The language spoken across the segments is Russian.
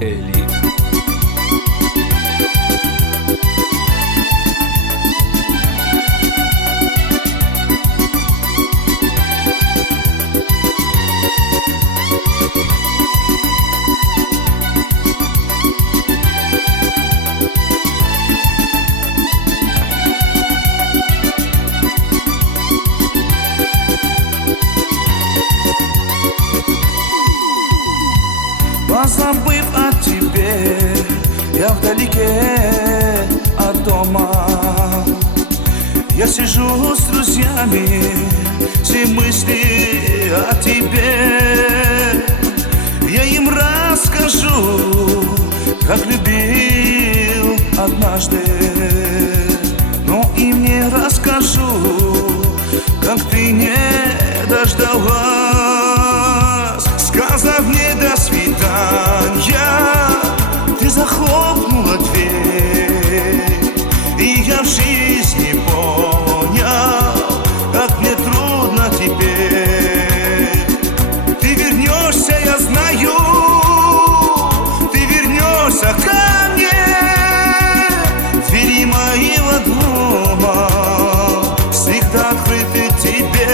Эли. Позабыв о тебе, я вдалеке от дома. Я сижу с друзьями, все мысли о тебе. Я им расскажу, как любил однажды. Но им не расскажу, как ты не дождалась. Сказав мне до свидания, ты захлопнула дверь. И я в жизни понял, как мне трудно теперь. Ты вернешься, я знаю, ты вернешься ко мне. Двери моего дома всегда открыты тебе.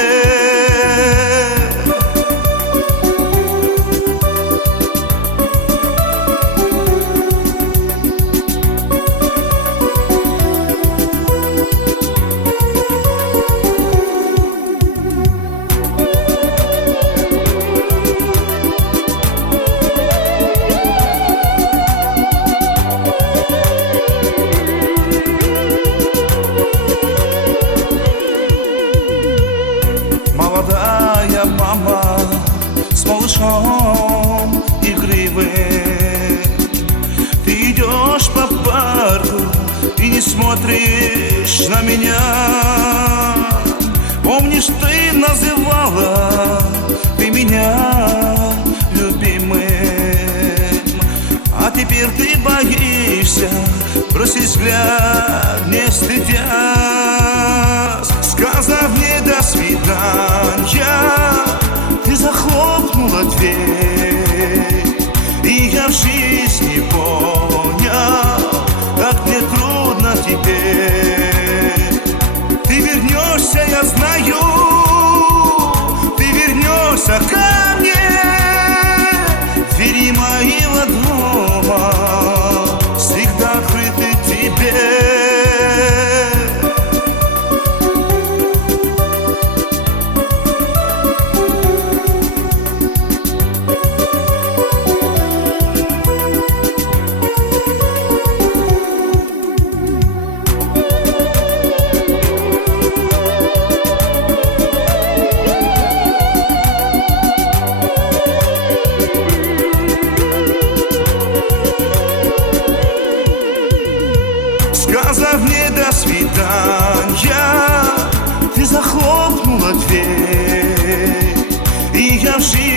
Молодая мама с малышом игривым. Ты идешь по парку и не смотришь на меня. Помнишь, ты называла ты меня любимым, а теперь ты боишься бросить взгляд, не стыдясь. Сказав мне до свидания, ты захлопнула дверь. И я в жизни понял, как мне трудно теперь. Ты вернешься, я знаю, ты вернешься ко мне. Двери моего дома всегда открыты тебе. Сказав мне до свидания, ты захлопнула дверь. И я в жизни